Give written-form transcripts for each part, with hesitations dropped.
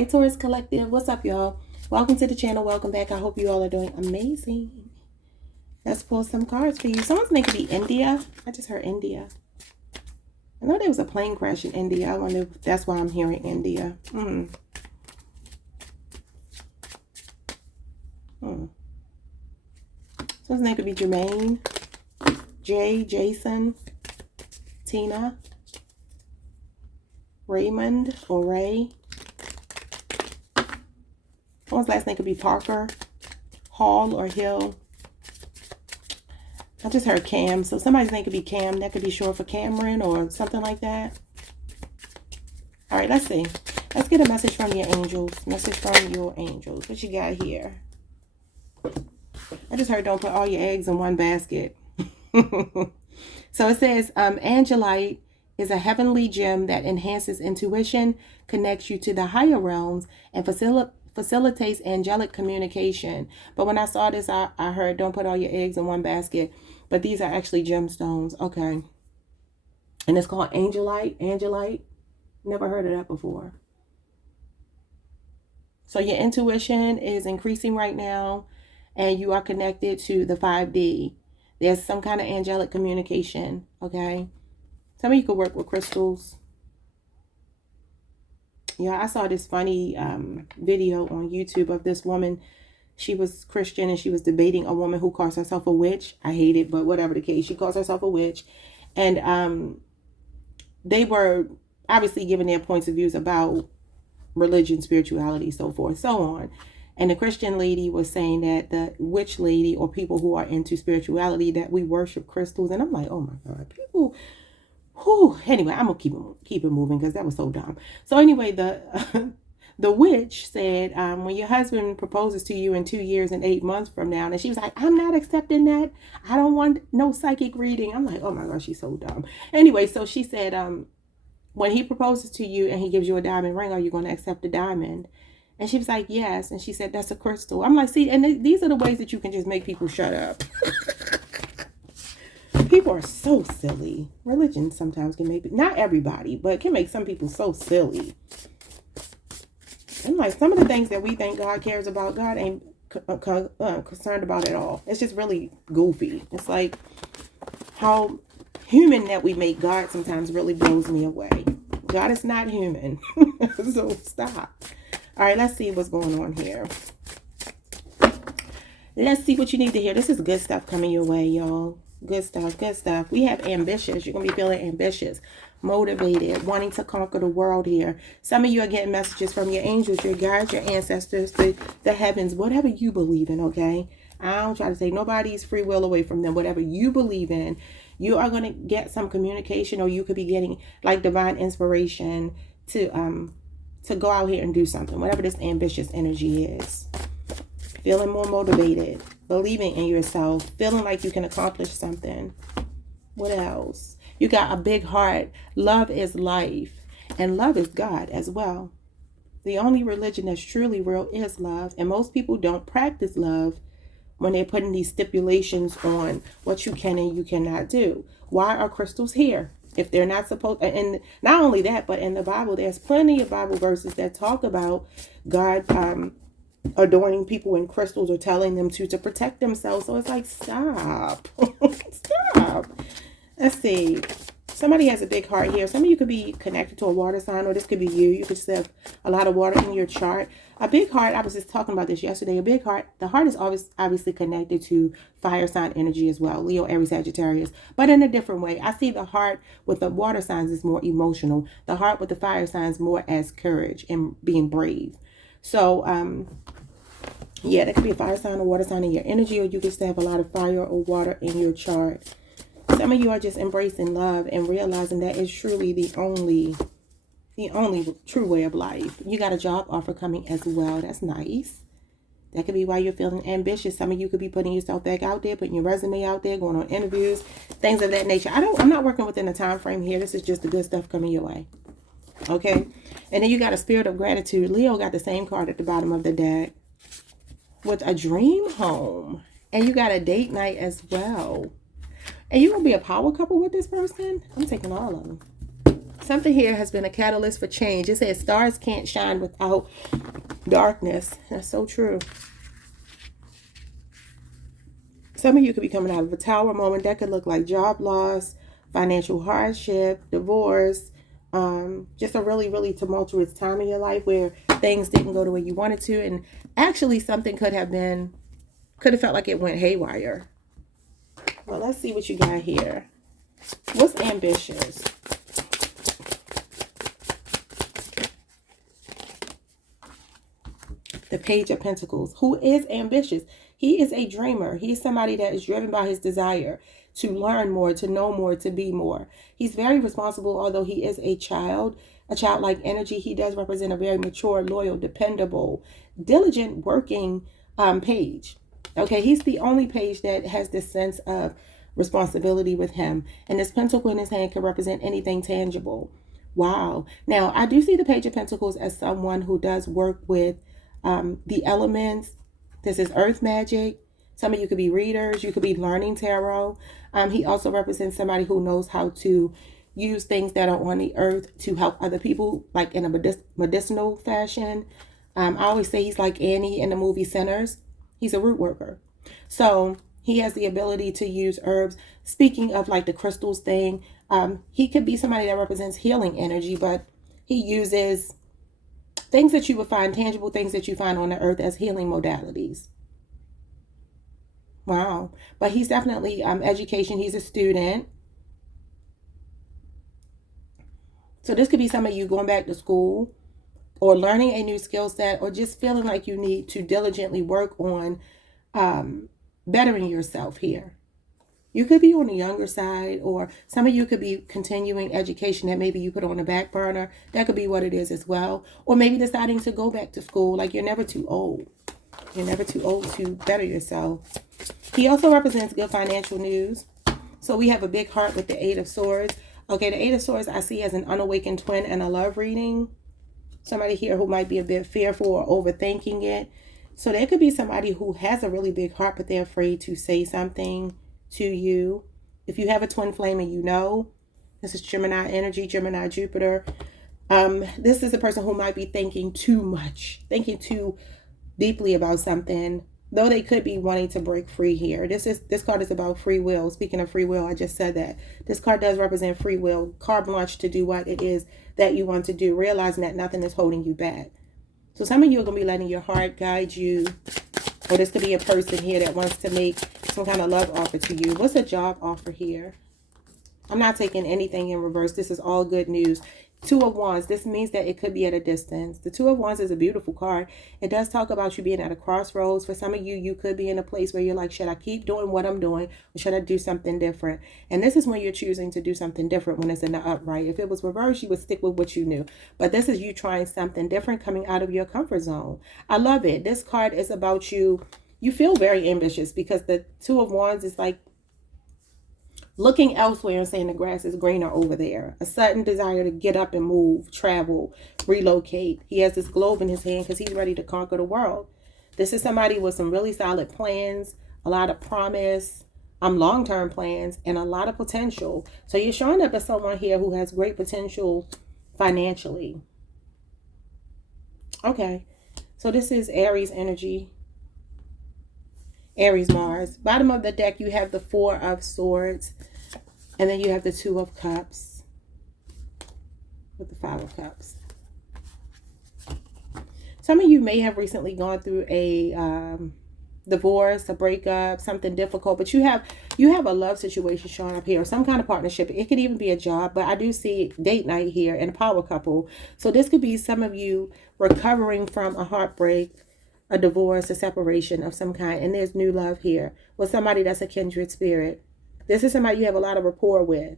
Hey Taurus Collective, what's up y'all? Welcome to the channel, welcome back. I hope you all are doing amazing. Let's pull some cards for you. Someone's name could be India. I just heard India. I know there was a plane crash in India. I wonder if that's why I'm hearing India. Someone's name could be Jermaine, Jay, Jason, Tina, Raymond or Ray. Someone's last name could be Parker, Hall or Hill. I just heard Cam. So somebody's name could be Cam. That could be short for Cameron or something like that. All right, let's see. Let's get a message from your angels. Message from your angels. What you got here? I just heard don't put all your eggs in one basket. So it says, Angelite is a heavenly gem that enhances intuition, connects you to the higher realms, and facilitates angelic communication. But when I saw this, I heard don't put all your eggs in one basket. But these are actually gemstones. Okay. And it's called Angelite. Angelite. Never heard of that before. So your intuition is increasing right now, and you are connected to the 5D. There's some kind of angelic communication. Okay. Some of you could work with crystals. Yeah, I saw this funny video on YouTube of this woman. She was Christian and she was debating a woman who calls herself a witch. I hate it, but whatever the case, she calls herself a witch. And they were obviously giving their points of views about religion, spirituality, so forth, so on. And the Christian lady was saying that the witch lady or people who are into spirituality, that we worship crystals. And I'm like, oh my God, people... Whew. Anyway, I'm gonna keep it moving because that was so dumb. So anyway, the witch said, when your husband proposes to you in 2 years and 8 months from now, and she was like, I'm not accepting that. I don't want no psychic reading. I'm like, oh my gosh, she's so dumb. Anyway, so she said, when he proposes to you and he gives you a diamond ring, are you going to accept the diamond? And she was like, yes. And she said, that's a crystal. I'm like, see, and these are the ways that you can just make people shut up. People are so silly. Religion sometimes can make, not everybody, but can make some people so silly. And like some of the things that we think God cares about, God ain't concerned about at all. It's just really goofy. It's like how human that we make God sometimes really blows me away. God is not human. So stop. All right, let's see what's going on here. Let's see what you need to hear. This is good stuff coming your way, y'all. Good stuff, good stuff. We have ambitious. You're going to be feeling ambitious, motivated, wanting to conquer the world here. Some of you are getting messages from your angels, your guides, your ancestors, the heavens, whatever you believe in, okay? I don't try to take nobody's free will away from them. Whatever you believe in, you are going to get some communication, or you could be getting like divine inspiration to go out here and do something, whatever this ambitious energy is. Feeling more motivated, believing in yourself, feeling like you can accomplish something. What else? You got a big heart. Love is life, and love is God as well. The only religion that's truly real is love, and most people don't practice love when they're putting these stipulations on what you can and you cannot do. Why are crystals here if they're not supposed? And not only that, but in the Bible, there's plenty of Bible verses that talk about God adorning people in crystals or telling them to protect themselves. So it's like, stop. Stop. Let's see. Somebody has a big heart here. Some of you could be connected to a water sign, or this could be you. You could just have a lot of water in your chart. A big heart, I was just talking about this yesterday. A big heart, the heart is always obviously connected to fire sign energy as well. Leo, Aries, Sagittarius, but in a different way. I see the heart with the water signs is more emotional. The heart with the fire signs more as courage and being brave. So, yeah, that could be a fire sign or water sign in your energy, or you could just have a lot of fire or water in your chart. Some of you are just embracing love and realizing that it's truly the only true way of life. You got a job offer coming as well. That's nice. That could be why you're feeling ambitious. Some of you could be putting yourself back out there, putting your resume out there, going on interviews, things of that nature. I'm not working within a time frame here. This is just the good stuff coming your way. Okay. And then you got a spirit of gratitude. Leo got the same card at the bottom of the deck with a dream home. And you got a date night as well. And you're going to be a power couple with this person? I'm taking all of them. Something here has been a catalyst for change. It says stars can't shine without darkness. That's so true. Some of you could be coming out of a tower moment. That could look like job loss, financial hardship, divorce, just a really, really tumultuous time in your life where things didn't go the way you wanted to. And actually something could have felt like it went haywire. Well, let's see what you got here. What's ambitious? The Page of Pentacles. Who is ambitious? He is a dreamer. He is somebody that is driven by his desire to learn more, to know more, to be more. He's very responsible, although he is a childlike energy. He does represent a very mature, loyal, dependable, diligent, working page. Okay, he's the only page that has this sense of responsibility with him. And this pentacle in his hand can represent anything tangible. Wow. Now, I do see the Page of Pentacles as someone who does work with the elements. This is earth magic. Some of you could be readers. You could be learning tarot. He also represents somebody who knows how to use things that are on the earth to help other people, like in a medicinal fashion. I always say he's like Annie in the movie Sinners. He's a root worker. So he has the ability to use herbs. Speaking of like the crystals thing, he could be somebody that represents healing energy, but he uses things that you would find, tangible things that you find on the earth as healing modalities. Wow. But he's definitely education. He's a student. So this could be some of you going back to school or learning a new skill set, or just feeling like you need to diligently work on bettering yourself here. You could be on the younger side, or some of you could be continuing education that maybe you put on the back burner. That could be what it is as well. Or maybe deciding to go back to school. Like, you're never too old. You're never too old to better yourself. He also represents good financial news. So we have a big heart with the Eight of Swords. Okay, the Eight of Swords I see as an unawakened twin and a love reading. Somebody here who might be a bit fearful or overthinking it. So there could be somebody who has a really big heart, but they're afraid to say something to you. If you have a twin flame and you know, this is Gemini energy, Gemini Jupiter. This is a person who might be thinking too much, thinking too deeply about something, though they could be wanting to break free here. This card is about free will. Speaking of free will, I just said that. This card does represent free will, carte blanche to do what it is that you want to do, realizing that nothing is holding you back. So some of you are going to be letting your heart guide you. Or this could be a person here that wants to make some kind of love offer to you. What's a job offer here? I'm not taking anything in reverse. This is all good news. Two of Wands. This means that it could be at a distance. The Two of Wands is a beautiful card. It does talk about you being at a crossroads. For some of you, you could be in a place where you're like, should I keep doing what I'm doing, or should I do something different? And this is when you're choosing to do something different, when it's in the upright. If it was reversed, you would stick with what you knew. But this is you trying something different, coming out of your comfort zone. I love it. This card is about you. You feel very ambitious because the Two of Wands is like looking elsewhere and saying the grass is greener over there. A sudden desire to get up and move, travel, relocate. He has this globe in his hand because he's ready to conquer the world. This is somebody with some really solid plans, a lot of promise, long-term plans, and a lot of potential. So you're showing up as someone here who has great potential financially. Okay, so this is Aries energy. Aries Mars. Bottom of the deck, you have the Four of Swords. And then you have the Two of Cups. With the Five of Cups. Some of you may have recently gone through a divorce, a breakup, something difficult. But you have a love situation showing up here. Some kind of partnership. It could even be a job. But I do see date night here and a power couple. So this could be some of you recovering from a heartbreak, a divorce, a separation of some kind, and there's new love here with somebody that's a kindred spirit. This is somebody you have a lot of rapport with,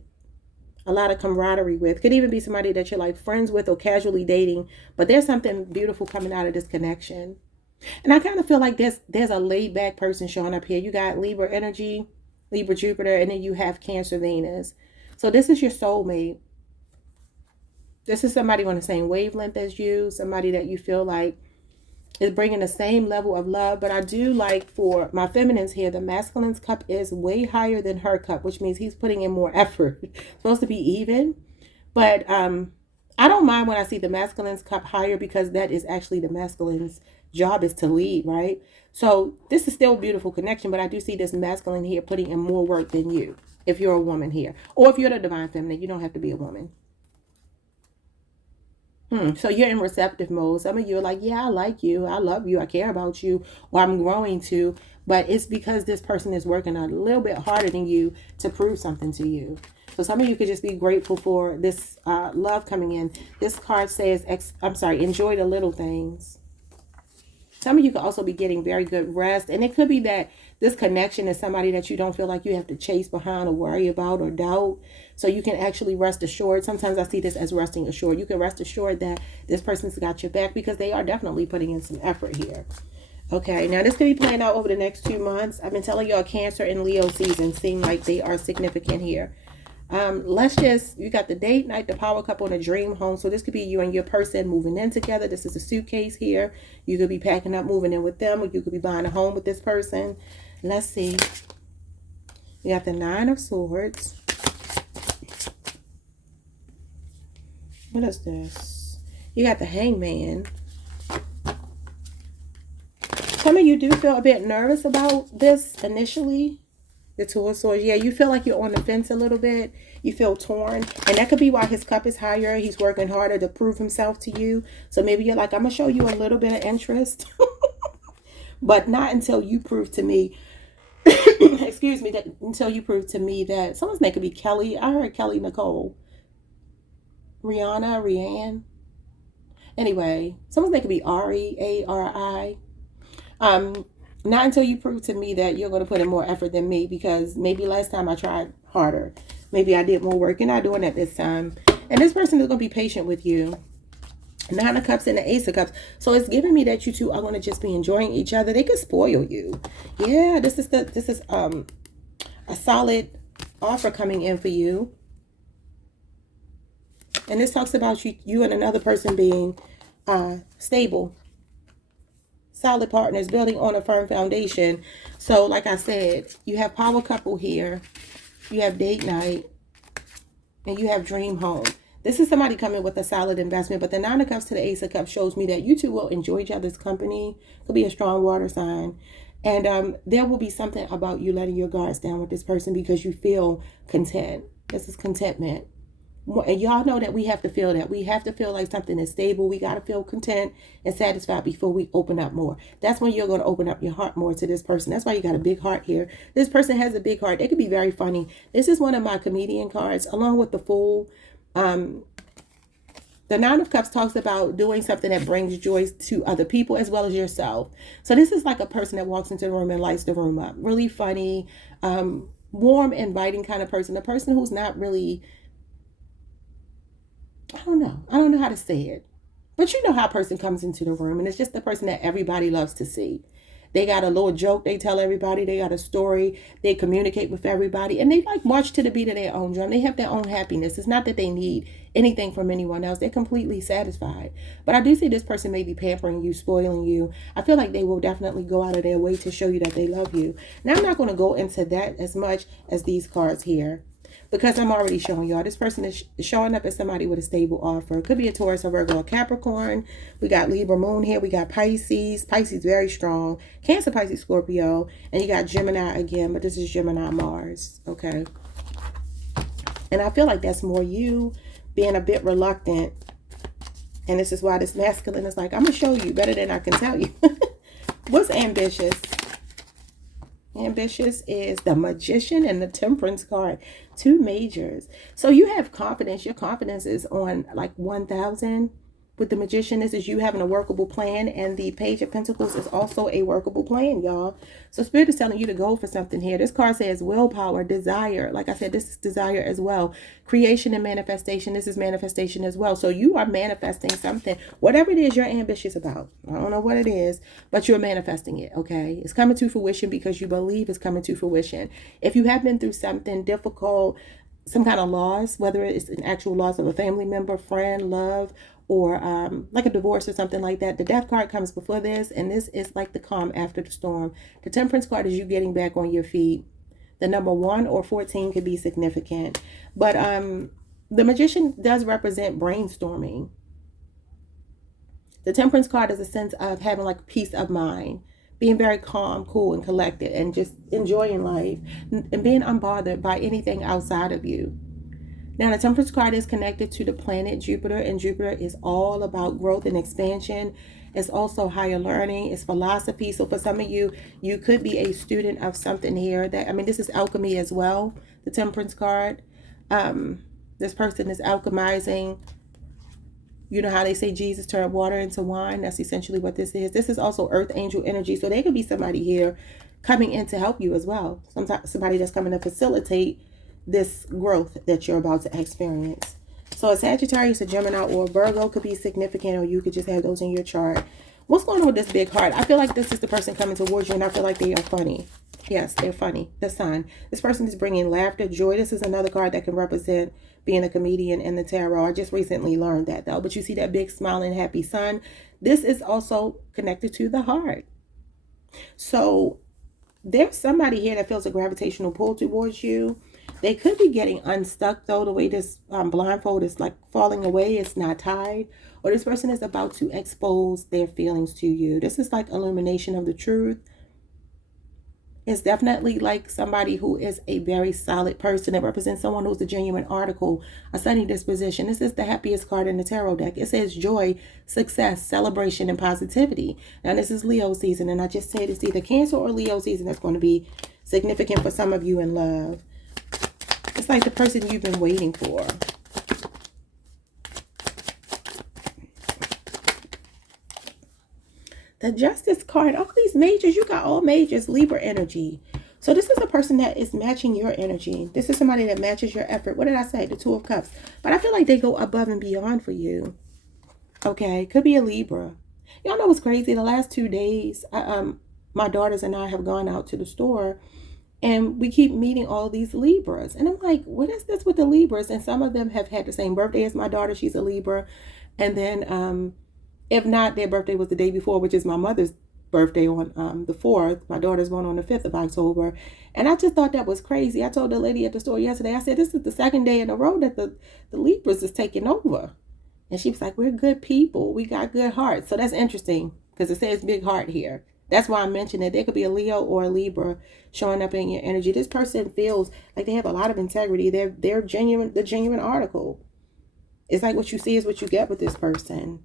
a lot of camaraderie with. Could even be somebody that you're like friends with or casually dating, but there's something beautiful coming out of this connection. And I kind of feel like there's a laid back person showing up here. You got Libra energy, Libra Jupiter, and then you have Cancer Venus. So this is your soulmate. This is somebody on the same wavelength as you, somebody that you feel like is bringing the same level of love. But I do like, for my feminines here, the masculine's cup is way higher than her cup, which means he's putting in more effort. It's supposed to be even, But I don't mind when I see the masculine's cup higher, because that is actually the masculine's job, is to lead, right? So this is still a beautiful connection, but I do see this masculine here putting in more work than you, if you're a woman here. Or if you're the divine feminine, you don't have to be a woman. So you're in receptive mode. Some of you are like, yeah, I like you, I love you, I care about you, or I'm growing to. But it's because this person is working a little bit harder than you to prove something to you. So some of you could just be grateful for this love coming in. This card says, enjoy the little things. Some of you could also be getting very good rest. And it could be that this connection is somebody that you don't feel like you have to chase behind or worry about or doubt. So you can actually rest assured. Sometimes I see this as resting assured. You can rest assured that this person's got your back, because they are definitely putting in some effort here. Okay, now this could be playing out over the next 2 months. I've been telling y'all Cancer and Leo season seem like they are significant here. You got the date night, the power couple, and a dream home. So this could be you and your person moving in together. This is a suitcase here. You could be packing up, moving in with them, or you could be buying a home with this person. Let's see. You got the 9 of Swords. What is this? You got the Hangman. Some of you do feel a bit nervous about this initially. The Two of Swords. Yeah, you feel like you're on the fence a little bit. You feel torn. And that could be why his cup is higher. He's working harder to prove himself to you. So maybe you're like, I'm going to show you a little bit of interest. But not until you prove to me, excuse me, until you prove to me that someone's name could be Kelly. I heard Kelly Nicole. Rihanna. Anyway, someone's name could be Ari, A-R-I. Not until you prove to me that you're going to put in more effort than me, because maybe last time I tried harder. Maybe I did more work. You're not doing it this time. And this person is going to be patient with you. 9 of Cups and the Ace of Cups. So it's giving me that you two are going to just be enjoying each other. They could spoil you. Yeah, this is a solid offer coming in for you. And this talks about you and another person being stable. Solid partners, building on a firm foundation. So like I said, you have power couple here, you have date night, and you have dream home. This is somebody coming with a solid investment. But the 9 of Cups to the Ace of Cups shows me that you two will enjoy each other's company. Could be a strong water sign. And there will be something about you letting your guards down with this person, because you feel content. This is contentment. And y'all know that we have to feel that. We have to feel like something is stable. We got to feel content and satisfied before we open up more. That's when you're going to open up your heart more to this person. That's why you got a big heart here. This person has a big heart. They could be very funny. This is one of my comedian cards, along with the Fool. The 9 of Cups talks about doing something that brings joy to other people as well as yourself. So this is like a person that walks into the room and lights the room up. Really funny, warm, inviting kind of person. A person who's not really... I don't know how to say it. But you know how a person comes into the room, and it's just the person that everybody loves to see. They got a little joke they tell everybody. They got a story. They communicate with everybody. And they like march to the beat of their own drum. They have their own happiness. It's not that they need anything from anyone else. They're completely satisfied. But I do see this person may be pampering you, spoiling you. I feel like they will definitely go out of their way to show you that they love you. Now, I'm not going to go into that as much as these cards here, because I'm already showing y'all this person is showing up as somebody with a stable offer. It could be a Taurus, a Virgo, a Capricorn. We got Libra moon here. We got Pisces. Pisces very strong. Cancer, Pisces, Scorpio. And you got Gemini again, but this is Gemini Mars. Okay. And I feel like that's more you being a bit reluctant. And this is why this masculine is like, I'm going to show you better than I can tell you. What's ambitious? Ambitious is the Magician and the Temperance card. 2 majors. So you have confidence. Your confidence is on like 1,000. With the Magician, this is you having a workable plan. And the Page of Pentacles is also a workable plan, y'all. So Spirit is telling you to go for something here. This card says willpower, desire. Like I said, this is desire as well. Creation and manifestation. This is manifestation as well. So you are manifesting something. Whatever it is you're ambitious about. I don't know what it is, but you're manifesting it, okay? It's coming to fruition because you believe it's coming to fruition. If you have been through something difficult, some kind of loss, whether it's an actual loss of a family member, friend, love, or like a divorce or something like that, the Death card comes before this, and this is like the calm after the storm. The Temperance card is you getting back on your feet. The number 1 or 14 could be significant, but The Magician does represent brainstorming. The Temperance card is a sense of having like peace of mind, being very calm, cool, and collected, and just enjoying life and being unbothered by anything outside of you. Now, the Temperance card is connected to the planet Jupiter, and Jupiter is all about growth and expansion. It's also higher learning, it's philosophy. So for some of you, you could be a student of something here that, I mean, this is alchemy as well, the Temperance card. This person is alchemizing. You know how they say Jesus turned water into wine? That's essentially what this is. This is also earth angel energy. So there could be somebody here coming in to help you as well. Somebody that's coming to facilitate this growth that you're about to experience. So a Sagittarius, a Gemini, or a Virgo could be significant, or you could just have those in your chart. What's going on with this big heart? I feel like this is the person coming towards you, and I feel like they are funny. Yes, they're funny. The Sun. This person is bringing laughter, joy. This is another card that can represent being a comedian in the tarot. I just recently learned that, though. But you see that big smiling, happy sun. This is also connected to the heart. So there's somebody here that feels a gravitational pull towards you. They could be getting unstuck, though. The way this blindfold is like falling away, it's not tied. Or this person is about to expose their feelings to you. This is like illumination of the truth. It's definitely like somebody who is a very solid person. It represents someone who's a genuine article, a sunny disposition. This is the happiest card in the tarot deck. It says joy, success, celebration, and positivity. Now, this is Leo season, and I just said it's either Cancer or Leo season that's going to be significant for some of you in love. It's like the person you've been waiting for. The Justice card, all these majors, you got all majors, Libra energy. So this is a person that is matching your energy. This is somebody that matches your effort. What did I say? The Two of Cups. But I feel like they go above and beyond for you. Okay, could be a Libra. Y'all know what's crazy? The last 2 days, my daughters and I have gone out to the store, and we keep meeting all these Libras. And I'm like, what is this with the Libras? And some of them have had the same birthday as my daughter. She's a Libra. And then if not, their birthday was the day before, which is my mother's birthday on the 4th. My daughter's born on the 5th of October. And I just thought that was crazy. I told the lady at the store yesterday, I said, this is the second day in a row that the Libras is taking over. And she was like, we're good people. We got good hearts. So that's interesting because it says big heart here. That's why I mentioned it. There could be a Leo or a Libra showing up in your energy. This person feels like they have a lot of integrity. They're genuine, the genuine article. It's like what you see is what you get with this person.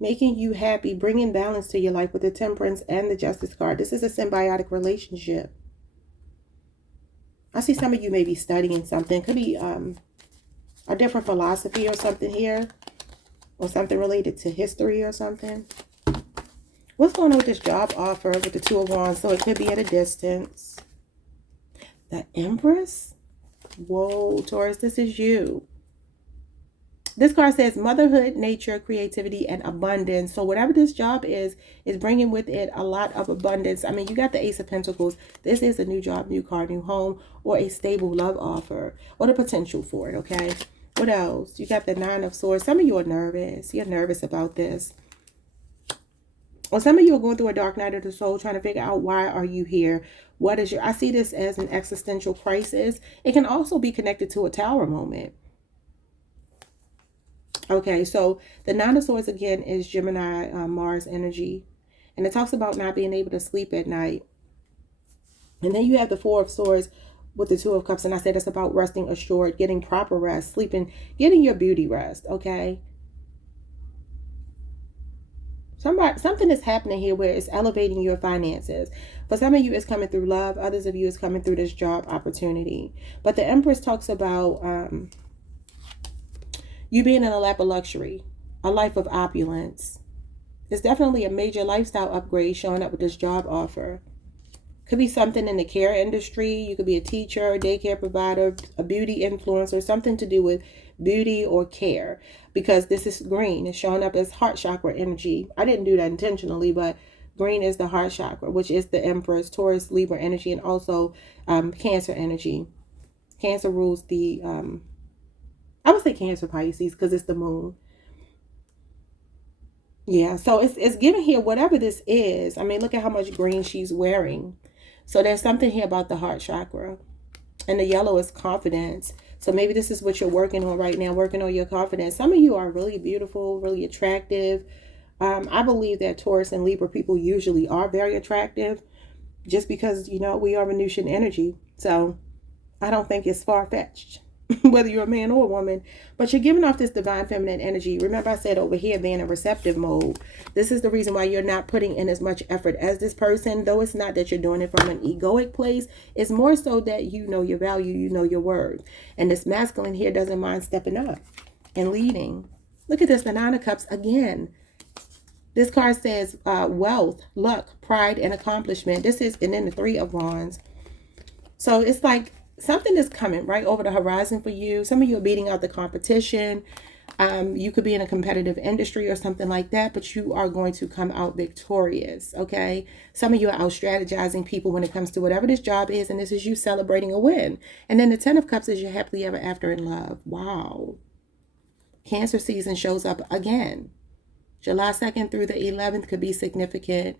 Making you happy, bringing balance to your life with the Temperance and the Justice card. This is a symbiotic relationship. I see some of you may be studying something. Could be a different philosophy or something here. Or something related to history or something. What's going on with this job offer with the Two of Wands? So it could be at a distance. The Empress? Whoa, Taurus, this is you. This card says motherhood, nature, creativity, and abundance. So whatever this job is bringing with it a lot of abundance. I mean, you got the Ace of Pentacles. This is a new job, new car, new home, or a stable love offer, or the potential for it, okay? What else? You got the Nine of Swords. Some of you are nervous. You're nervous about this. Or some of you are going through a dark night of the soul, trying to figure out why are you here? What is your... I see this as an existential crisis. It can also be connected to a Tower moment. Okay, so the Nine of Swords, again, is Gemini, Mars energy. And it talks about not being able to sleep at night. And then you have the Four of Swords with the Two of Cups. And I said it's about resting assured, getting proper rest, sleeping, getting your beauty rest, okay? Something is happening here where it's elevating your finances. For some of you, it's coming through love. Others of you, it's coming through this job opportunity. But the Empress talks about... you being in a lap of luxury, a life of opulence. It's definitely a major lifestyle upgrade showing up with this job offer. Could be something in the care industry. You could be a teacher, a daycare provider, a beauty influencer, something to do with beauty or care. Because this is green. It's showing up as heart chakra energy. I didn't do that intentionally, but green is the heart chakra, which is the Empress, Taurus, Libra energy, and also Cancer energy. Cancer rules the... I would say Cancer, Pisces, because it's the moon. Yeah, so it's giving here whatever this is. I mean, look at how much green she's wearing. So there's something here about the heart chakra. And the yellow is confidence. So maybe this is what you're working on right now, working on your confidence. Some of you are really beautiful, really attractive. I believe that Taurus and Libra people usually are very attractive just because, you know, we are Venusian energy. So I don't think it's far-fetched, whether you're a man or a woman, but you're giving off this divine feminine energy. Remember I said over here being in receptive mode. This is the reason why you're not putting in as much effort as this person, though it's not that you're doing it from an egoic place. It's more so that you know your value, you know your worth. And this masculine here doesn't mind stepping up and leading. Look at this, the Nine of Cups again. This card says wealth, luck, pride, and accomplishment. This is, and then the Three of Wands. So it's like something is coming right over the horizon for you. Some of you are beating out the competition. You could be in a competitive industry or something like that, but you are going to come out victorious, okay? Some of you are out strategizing people when it comes to whatever this job is, and this is you celebrating a win. And then the Ten of Cups is your happily ever after in love. Wow. Cancer season shows up again. July 2nd through the 11th could be significant.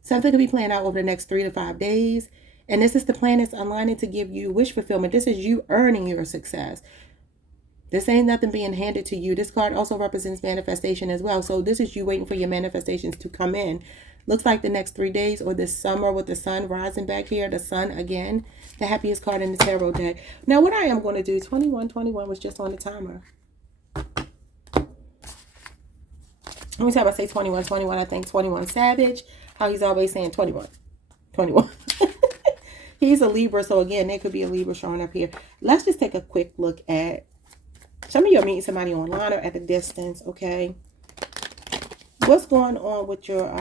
Something could be playing out over the next 3 to 5 days. And this is the planets aligning to give you wish fulfillment. This is you earning your success. This ain't nothing being handed to you. This card also represents manifestation as well. So this is you waiting for your manifestations to come in. Looks like the next 3 days or this summer with the sun rising back here. The sun again. The happiest card in the tarot deck. Now what I am going to do, 2121 was just on the timer. Every time I say 2121, I think 21 Savage. How he's always saying 21. 21. He's a Libra, so again, there could be a Libra showing up here. Let's just take a quick look at, some of you are meeting somebody online or at a distance, okay? What's going on with your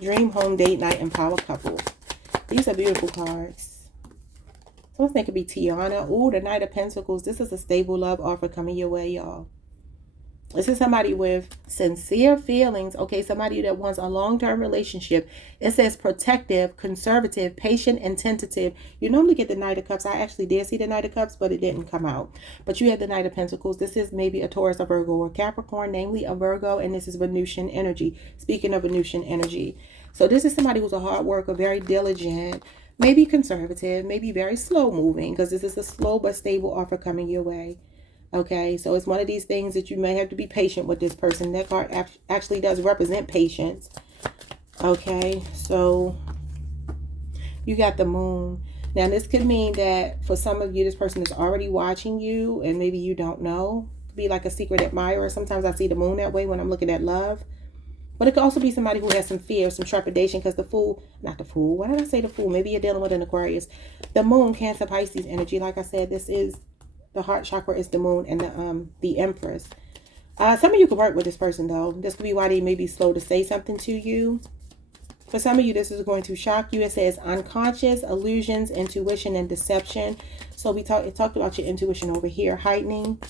dream home date night and power couple? These are beautiful cards. Someone think it could be Tiana. Ooh, the Knight of Pentacles. This is a stable love offer coming your way, y'all. This is somebody with sincere feelings, okay? Somebody that wants a long-term relationship. It says protective, conservative, patient, and tentative. You normally get the Knight of Cups. I actually did see the Knight of Cups, but it didn't come out. But you have the Knight of Pentacles. This is maybe a Taurus, a Virgo, or Capricorn, namely a Virgo, and this is Venusian energy. Speaking of Venusian energy. So this is somebody who's a hard worker, very diligent, maybe conservative, maybe very slow-moving, because this is a slow but stable offer coming your way. Okay, so it's one of these things that you may have to be patient with this person. That card actually does represent patience. Okay, so you got the Moon. Now, this could mean that for some of you, this person is already watching you and maybe you don't know. It could be like a secret admirer. Sometimes I see the Moon that way when I'm looking at love. But it could also be somebody who has some fear, some trepidation, because the Fool, not the Fool, why did I say the Fool? Maybe you're dealing with an Aquarius. The Moon, Cancer, Pisces energy. Like I said, this is the heart chakra is the Moon and the Empress. Some of you could work with this person, though. This could be why they may be slow to say something to you. For some of you, this is going to shock you. It says unconscious, illusions, intuition, and deception. So it talked about your intuition over here, heightening.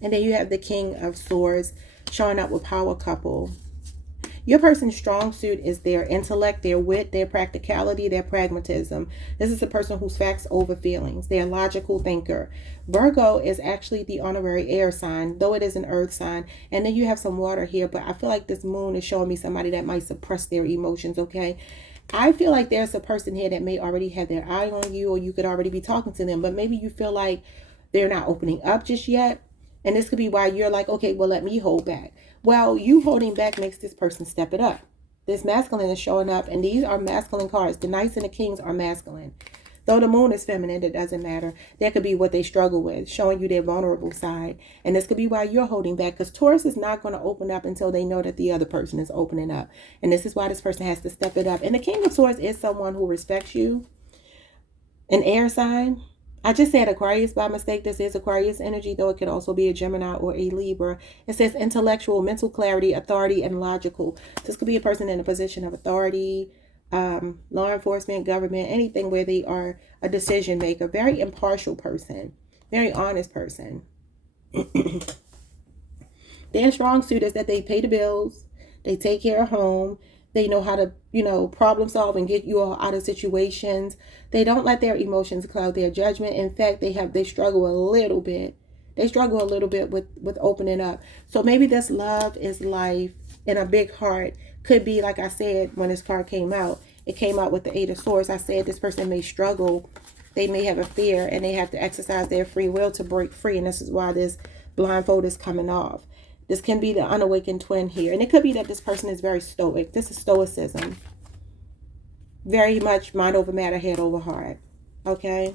And then you have the King of Swords showing up with power couple. Your person's strong suit is their intellect, their wit, their practicality, their pragmatism. This is a person who's facts over feelings. They're a logical thinker. Virgo is actually the honorary air sign, though it is an earth sign. And then you have some water here, but I feel like this Moon is showing me somebody that might suppress their emotions, okay? I feel like there's a person here that may already have their eye on you, or you could already be talking to them, but maybe you feel like they're not opening up just yet. And this could be why you're like, okay, well, let me hold back. Well, you holding back makes this person step it up. This masculine is showing up, and these are masculine cards. The Knights and the Kings are masculine. Though the Moon is feminine, it doesn't matter. That could be what they struggle with, showing you their vulnerable side. And this could be why you're holding back, because Taurus is not going to open up until they know that the other person is opening up. And this is why this person has to step it up. And the King of Swords is someone who respects you. An air sign. I just said Aquarius by mistake. This is Aquarius energy, though it could also be a Gemini or a Libra. It says intellectual, mental clarity, authority, and logical. This could be a person in a position of authority, law enforcement, government, anything where they are a decision maker. Very impartial person, very honest person. Their strong suit is that they pay the bills, they take care of home, they know how to, problem solve and get you all out of situations. They don't let their emotions cloud their judgment. In fact, they struggle a little bit. They struggle a little bit with opening up. So maybe this love is life in a big heart. Could be, like I said, when this card came out, it came out with the Eight of Swords. I said this person may struggle They may have a fear and they have to exercise their free will to break free. And this is why this blindfold is coming off. This can be the unawakened twin here. And it could be that this person is very stoic. This is stoicism. Very much mind over matter, head over heart. Okay?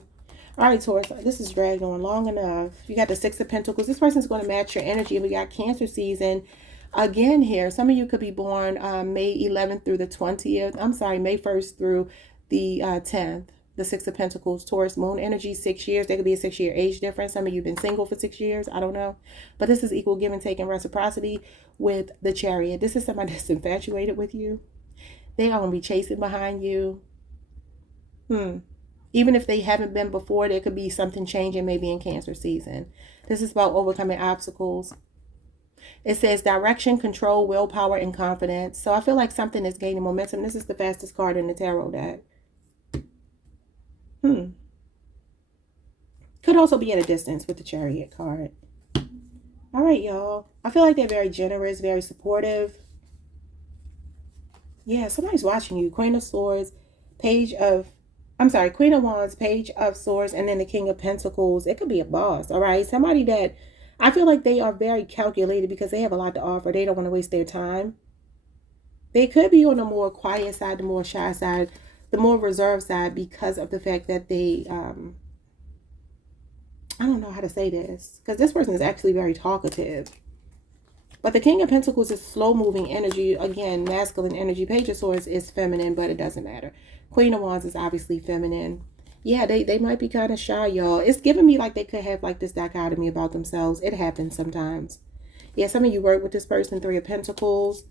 All right, Taurus, this is dragged on long enough. You got the Six of Pentacles. This person's going to match your energy. We got Cancer season again here. Some of you could be born May 11th through the 20th. I'm sorry, May 1st through the 10th. The Six of Pentacles, Taurus moon energy, 6 years. There could be a 6-year age difference. Some of you have been single for 6 years. I don't know. But this is equal give and take and reciprocity with the Chariot. This is somebody that's infatuated with you. They're going to be chasing behind you. Even if they haven't been before, there could be something changing maybe in Cancer season. This is about overcoming obstacles. It says direction, control, willpower, and confidence. So I feel like something is gaining momentum. This is the fastest card in the tarot deck. Could also be at a distance with the Chariot card. All right, y'all. I feel like they're very generous, very supportive. Yeah, somebody's watching you. Queen of Swords, Queen of Wands, Page of Swords, and then the King of Pentacles. It could be a boss, all right? Somebody that I feel like they are very calculated because they have a lot to offer. They don't want to waste their time. They could be on the more quiet side, the more shy side, the more reserved side because of the fact that they, I don't know how to say this, because this person is actually very talkative. But the King of Pentacles is slow-moving energy. Again, masculine energy. Page of Swords is feminine, but it doesn't matter. Queen of Wands is obviously feminine. Yeah, they might be kind of shy, y'all. It's giving me like they could have like this dichotomy about themselves. It happens sometimes. Yeah, some of you work with this person, Three of Pentacles.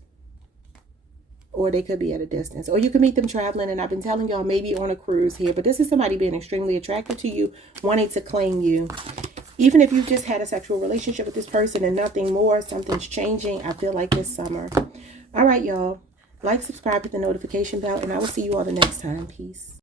Or they could be at a distance. Or you could meet them traveling. And I've been telling y'all maybe on a cruise here. But this is somebody being extremely attracted to you, wanting to claim you. Even if you've just had a sexual relationship with this person and nothing more, something's changing, I feel like this summer. All right, y'all. Like, subscribe, hit the notification bell, and I will see you all the next time. Peace.